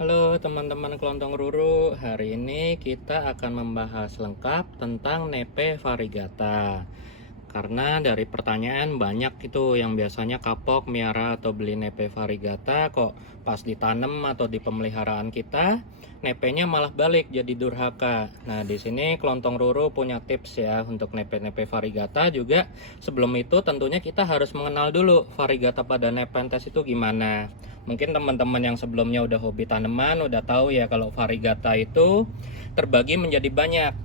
Halo teman-teman kelontong ruru, hari ini kita akan membahas lengkap tentang nepe variegata. Karena dari pertanyaan banyak itu yang biasanya kapok, miara atau beli nepe variegata kok pas ditanam atau di pemeliharaan kita, nepenya malah balik jadi durhaka. Nah, di sini kelontong ruru punya tips ya untuk nepe-nepe variegata juga. Sebelum itu tentunya kita harus mengenal dulu variegata pada Nepenthes itu gimana. Mungkin teman-teman yang sebelumnya udah hobi tanaman udah tahu ya kalau variegata itu terbagi menjadi banyak.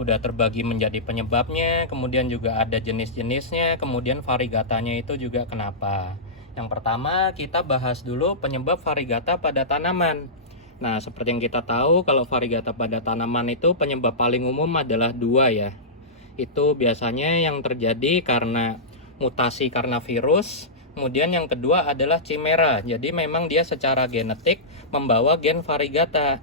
Udah terbagi menjadi penyebabnya, kemudian juga ada jenis-jenisnya, kemudian variegatanya itu juga kenapa. Yang pertama kita bahas dulu penyebab variegata pada tanaman. Nah, seperti yang kita tahu kalau variegata pada tanaman itu penyebab paling umum adalah dua ya. Itu biasanya yang terjadi karena mutasi karena virus. Kemudian yang kedua adalah chimera. Jadi memang dia secara genetik membawa gen variegata.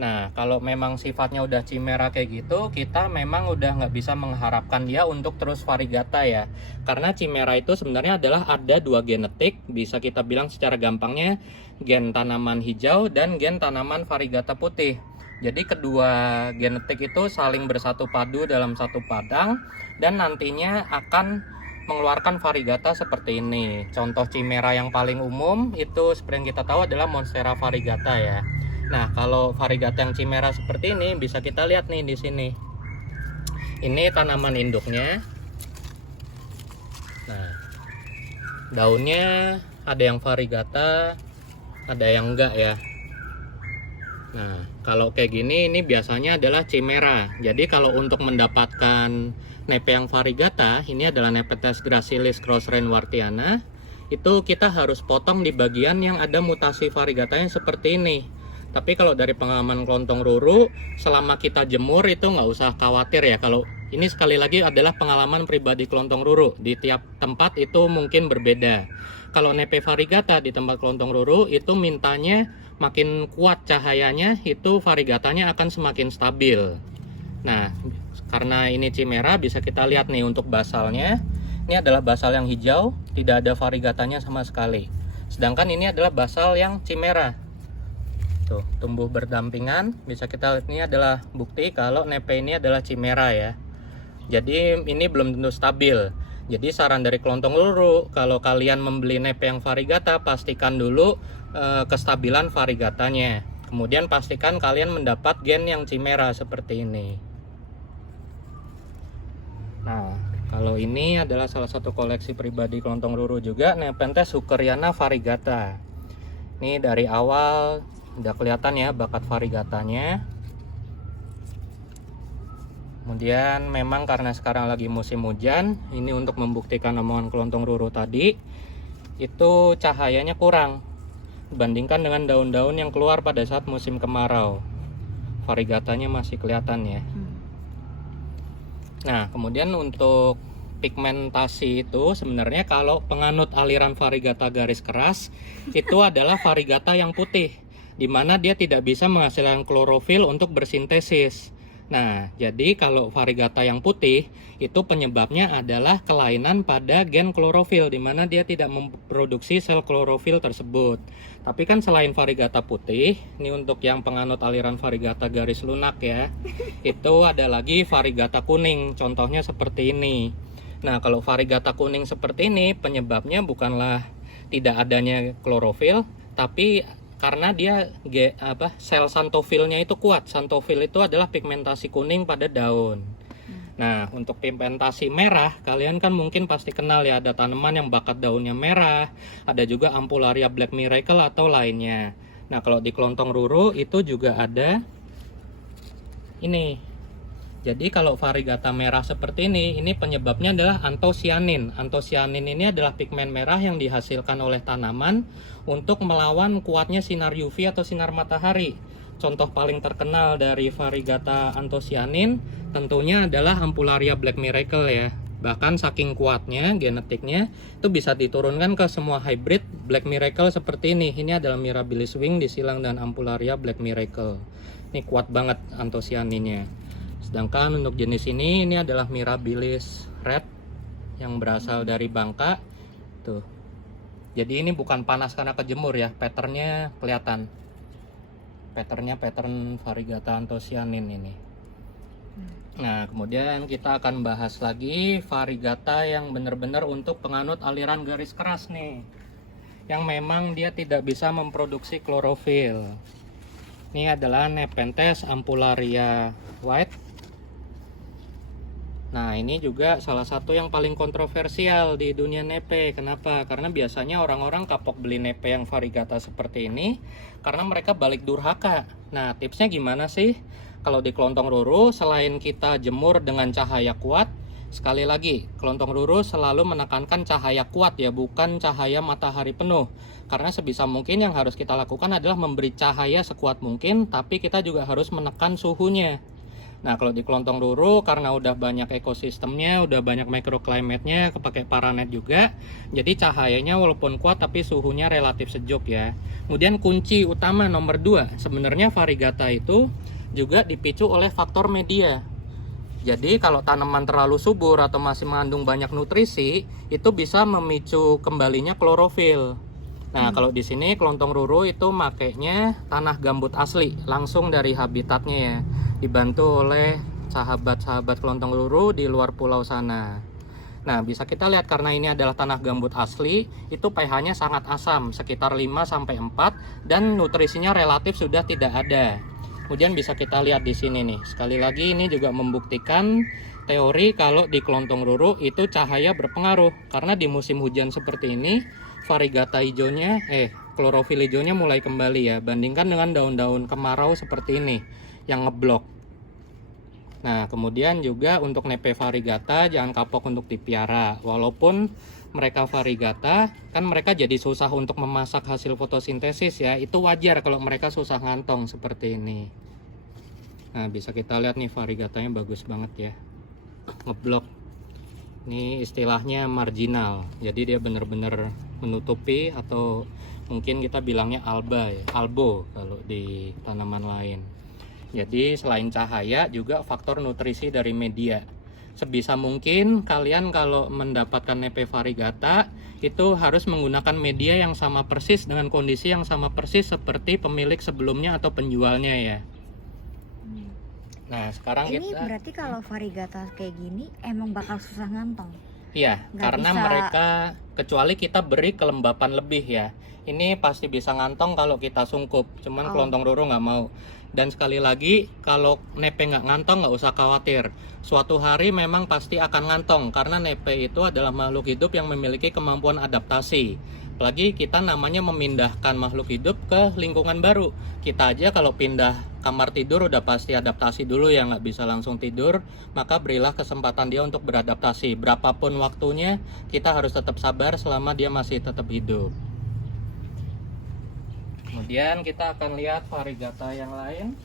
Nah, kalau memang sifatnya udah chimera kayak gitu, kita memang udah nggak bisa mengharapkan dia untuk terus variegata ya. Karena chimera itu sebenarnya adalah ada dua genetik, bisa kita bilang secara gampangnya gen tanaman hijau dan gen tanaman variegata putih. Jadi kedua genetik itu saling bersatu padu dalam satu padang dan nantinya akan mengeluarkan variegata seperti ini. Contoh chimera yang paling umum itu seperti yang kita tahu adalah Monstera variegata ya. Nah, kalau variegata yang chimera seperti ini bisa kita lihat nih di sini. Ini tanaman induknya. Nah, daunnya ada yang variegata, ada yang enggak ya. Nah, kalau kayak gini ini biasanya adalah chimera. Jadi kalau untuk mendapatkan nepe yang variegata, ini adalah Nepenthes gracilis crossrainwartiana, itu kita harus potong di bagian yang ada mutasi variegatanya seperti ini. Tapi kalau dari pengalaman kelontong ruru, selama kita jemur itu nggak usah khawatir ya. Kalau ini sekali lagi adalah pengalaman pribadi kelontong ruru. Di tiap tempat itu mungkin berbeda. Kalau nepe variegata di tempat kelontong ruru itu mintanya makin kuat cahayanya, itu variegatanya akan semakin stabil. Nah, karena ini chimera bisa kita lihat nih untuk basalnya. Ini adalah basal yang hijau, tidak ada variegatanya sama sekali. Sedangkan ini adalah basal yang chimera. Tuh, tumbuh berdampingan, bisa kita lihat ini adalah bukti kalau nepe ini adalah chimera ya. Jadi ini belum tentu stabil. Jadi saran dari kelontong ruru, kalau kalian membeli nepe yang variegata, pastikan dulu kestabilan variegatanya. Kemudian pastikan kalian mendapat gen yang chimera seperti ini. Nah, kalau ini adalah salah satu koleksi pribadi kelontong ruru juga, Nepenthes hookeriana variegata. Ini dari awal udah kelihatan ya bakat variegatanya. Kemudian memang karena sekarang lagi musim hujan, ini untuk membuktikan omongan kelontong ruru tadi, itu cahayanya kurang dibandingkan dengan daun-daun yang keluar pada saat musim kemarau. Variegatanya masih kelihatan ya. Nah, kemudian untuk pigmentasi itu sebenarnya kalau penganut aliran variegata garis keras itu adalah variegata yang putih, di mana dia tidak bisa menghasilkan klorofil untuk bersintesis. Nah, jadi kalau variegata yang putih itu penyebabnya adalah kelainan pada gen klorofil, di mana dia tidak memproduksi sel klorofil tersebut. Tapi kan selain variegata putih, ini untuk yang penganut aliran variegata garis lunak ya, itu ada lagi variegata kuning, contohnya seperti ini. Nah, kalau variegata kuning seperti ini penyebabnya bukanlah tidak adanya klorofil, tapi karena dia sel xanthophyllnya itu kuat. Xanthophyll itu adalah pigmentasi kuning pada daun. Nah, untuk pigmentasi merah, kalian kan mungkin pasti kenal ya, ada tanaman yang bakat daunnya merah, ada juga Ampullaria Black Miracle atau lainnya. Nah, kalau di kelontong ruru itu juga ada ini. Jadi kalau variegata merah seperti ini penyebabnya adalah antosianin. Antosianin ini adalah pigmen merah yang dihasilkan oleh tanaman untuk melawan kuatnya sinar UV atau sinar matahari. Contoh paling terkenal dari variegata antosianin tentunya adalah Ampullaria Black Miracle ya. Bahkan saking kuatnya genetiknya itu bisa diturunkan ke semua hybrid Black Miracle seperti ini. Ini adalah Mirabilis wing disilang dan Ampullaria Black Miracle. Ini kuat banget antosianinnya. Sedangkan untuk jenis ini adalah Mirabilis red yang berasal dari Bangka. Tuh. Jadi ini bukan panas karena kejemur ya, patternnya kelihatan. patternnya pattern variegata anthocyanin ini. Nah, kemudian kita akan bahas lagi variegata yang benar-benar untuk penganut aliran garis keras nih, yang memang dia tidak bisa memproduksi klorofil. Ini adalah Nepenthes ampullaria white. Nah, ini juga salah satu yang paling kontroversial di dunia nepe. Kenapa? Karena biasanya orang-orang kapok beli nepe yang variegata seperti ini karena mereka balik durhaka. Nah, tipsnya gimana sih? Kalau di kelontong ruru, selain kita jemur dengan cahaya kuat, sekali lagi, kelontong ruru selalu menekankan cahaya kuat ya, bukan cahaya matahari penuh. Karena sebisa mungkin yang harus kita lakukan adalah memberi cahaya sekuat mungkin, tapi kita juga harus menekan suhunya. Nah, kalau di kelontong ruru, karena udah banyak ekosistemnya, udah banyak microclimate-nya, kepake paranet juga, jadi cahayanya walaupun kuat tapi suhunya relatif sejuk ya. Kemudian kunci utama nomor 2, sebenarnya variegata itu juga dipicu oleh faktor media. Jadi kalau tanaman terlalu subur atau masih mengandung banyak nutrisi, itu bisa memicu kembalinya klorofil. Nah, kalau di sini kelontong ruru itu makainya tanah gambut asli, langsung dari habitatnya ya. Dibantu oleh sahabat-sahabat kelontong ruru di luar pulau sana. Nah, bisa kita lihat karena ini adalah tanah gambut asli, itu pH-nya sangat asam, sekitar 5-4 dan nutrisinya relatif sudah tidak ada. Kemudian bisa kita lihat di sini nih. Sekali lagi ini juga membuktikan teori kalau di kelontong ruru itu cahaya berpengaruh. Karena di musim hujan seperti ini, variegata hijaunya, klorofil hijaunya mulai kembali ya. Bandingkan dengan daun-daun kemarau seperti ini yang ngeblok. Nah, kemudian juga untuk nepe variegata jangan kapok untuk dipiara. Walaupun mereka variegata, kan mereka jadi susah untuk memasak hasil fotosintesis ya. Itu wajar kalau mereka susah ngantong seperti ini. Nah, bisa kita lihat nih variegatanya bagus banget ya. Ngeblok. Ini istilahnya marginal. Jadi dia benar-benar menutupi atau mungkin kita bilangnya alba ya, albo kalau di tanaman lain. Jadi selain cahaya juga faktor nutrisi dari media. Sebisa mungkin kalian kalau mendapatkan nepe variegata itu harus menggunakan media yang sama persis dengan kondisi yang sama persis seperti pemilik sebelumnya atau penjualnya ya. Nah, sekarang ini kita berarti kalau variegata kayak gini emang bakal susah ngantong. iya, karena mereka kecuali kita beri kelembapan lebih ya. Ini pasti bisa ngantong kalau kita sungkup, cuman kelontong ruru nggak mau. Dan sekali lagi, kalau nepe nggak ngantong nggak usah khawatir. Suatu hari memang pasti akan ngantong, karena nepe itu adalah makhluk hidup yang memiliki kemampuan adaptasi. Apalagi kita namanya memindahkan makhluk hidup ke lingkungan baru. Kita aja kalau pindah kamar tidur udah pasti adaptasi dulu ya, nggak bisa langsung tidur. Maka berilah kesempatan dia untuk beradaptasi. Berapapun waktunya, kita harus tetap sabar selama dia masih tetap hidup. Kemudian kita akan lihat variegata yang lain.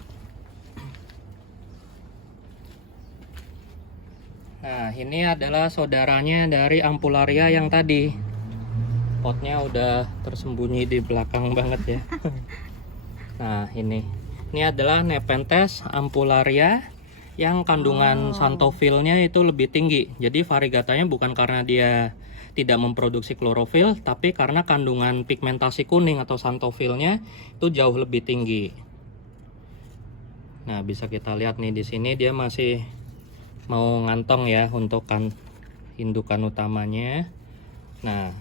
Nah, ini adalah saudaranya dari ampullaria yang tadi. Potnya udah tersembunyi di belakang banget ya. Nah, ini adalah Nepenthes ampullaria yang kandungan xanthophyllnya itu lebih tinggi. Jadi variegatanya bukan karena dia tidak memproduksi klorofil, tapi karena kandungan pigmentasi kuning atau xanthophyllnya itu jauh lebih tinggi. Nah, bisa kita lihat nih di sini dia masih mau ngantong ya untuk indukan utamanya. Nah,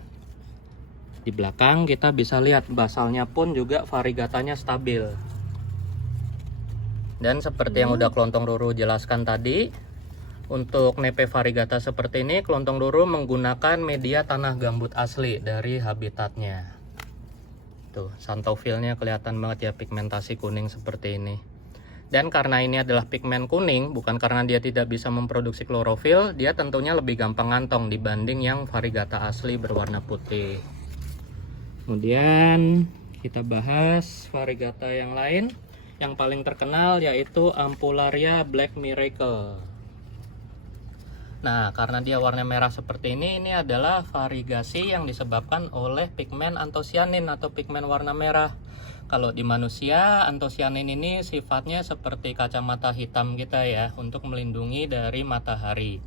di belakang kita bisa lihat basalnya pun juga variegatanya stabil. Dan seperti yang udah kelontong ruru jelaskan tadi, untuk nepe variegata seperti ini, kelontong ruru menggunakan media tanah gambut asli dari habitatnya. Tuh, xanthophyllnya kelihatan banget ya, pigmentasi kuning seperti ini. Dan karena ini adalah pigmen kuning, bukan karena dia tidak bisa memproduksi klorofil, dia tentunya lebih gampang ngantong dibanding yang variegata asli berwarna putih. Kemudian kita bahas variegata yang lain. Yang paling terkenal yaitu Ampullaria Black Miracle. Nah, karena dia warna merah seperti ini adalah variegasi yang disebabkan oleh pigmen anthocyanin atau pigmen warna merah. Kalau di manusia, anthocyanin ini sifatnya seperti kacamata hitam kita ya, untuk melindungi dari matahari.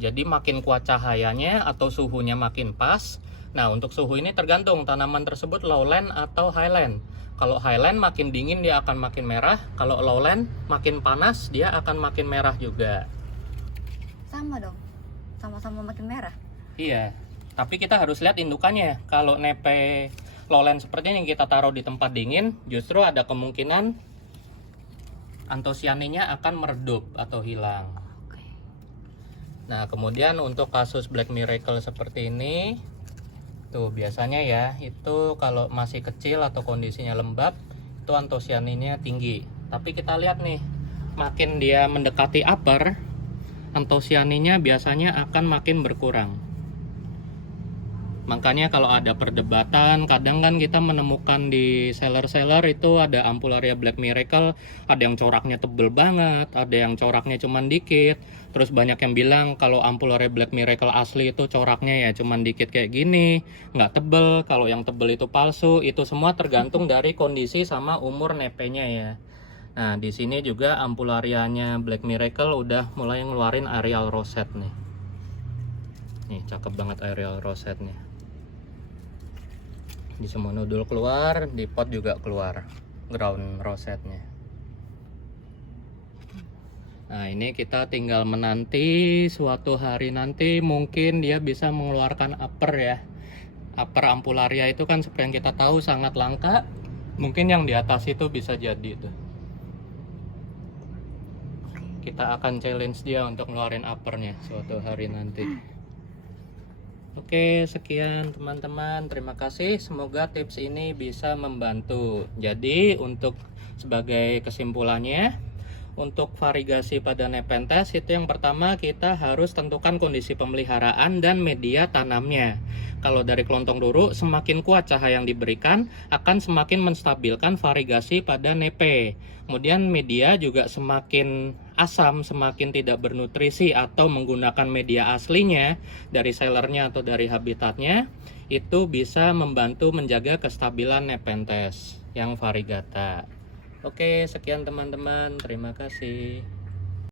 Jadi makin kuat cahayanya atau suhunya makin pas. Nah, untuk suhu ini tergantung tanaman tersebut lowland atau highland. Kalau highland makin dingin dia akan makin merah, kalau lowland makin panas dia akan makin merah juga. Sama dong, sama-sama makin merah. Iya, tapi kita harus lihat indukannya. Kalau nepe lowland seperti ini yang kita taruh di tempat dingin, justru ada kemungkinan antosianinya akan meredup atau hilang. Oke. Nah, kemudian untuk kasus Black Miracle seperti ini, tuh biasanya ya, itu kalau masih kecil atau kondisinya lembab, itu antosianinnya tinggi. Tapi kita lihat nih, makin dia mendekati upper, antosianinnya biasanya akan makin berkurang. Makanya kalau ada perdebatan, kadang kan kita menemukan di seller-seller itu ada Ampularia Black Miracle, ada yang coraknya tebel banget, ada yang coraknya cuman dikit. Terus banyak yang bilang kalau Ampularia Black Miracle asli itu coraknya ya cuman dikit kayak gini, nggak tebel. Kalau yang tebel itu palsu. Itu semua tergantung dari kondisi sama umur nepenya ya. Nah, di sini juga Ampularianya Black Miracle udah mulai ngeluarin aerial rosette nih. Nih, cakep banget aerial rosette nih. Di semua nodul keluar, di pot juga keluar ground rosette-nya. Nah, ini kita tinggal menanti suatu hari nanti mungkin dia bisa mengeluarkan upper ya. Upper Ampularia itu kan seperti yang kita tahu sangat langka. Mungkin yang di atas itu bisa jadi tuh. Kita akan challenge dia untuk ngeluarin uppernya suatu hari nanti. Oke, sekian teman-teman. Terima kasih. Semoga tips ini bisa membantu. Jadi, untuk sebagai kesimpulannya, untuk variegasi pada Nepenthes itu yang pertama kita harus tentukan kondisi pemeliharaan dan media tanamnya. Kalau dari kelontong duru, semakin kuat cahaya yang diberikan akan semakin menstabilkan variegasi pada nepe. Kemudian media juga semakin asam, semakin tidak bernutrisi atau menggunakan media aslinya dari sellernya atau dari habitatnya, itu bisa membantu menjaga kestabilan Nepenthes yang variegata. Oke, sekian teman-teman. Terima kasih.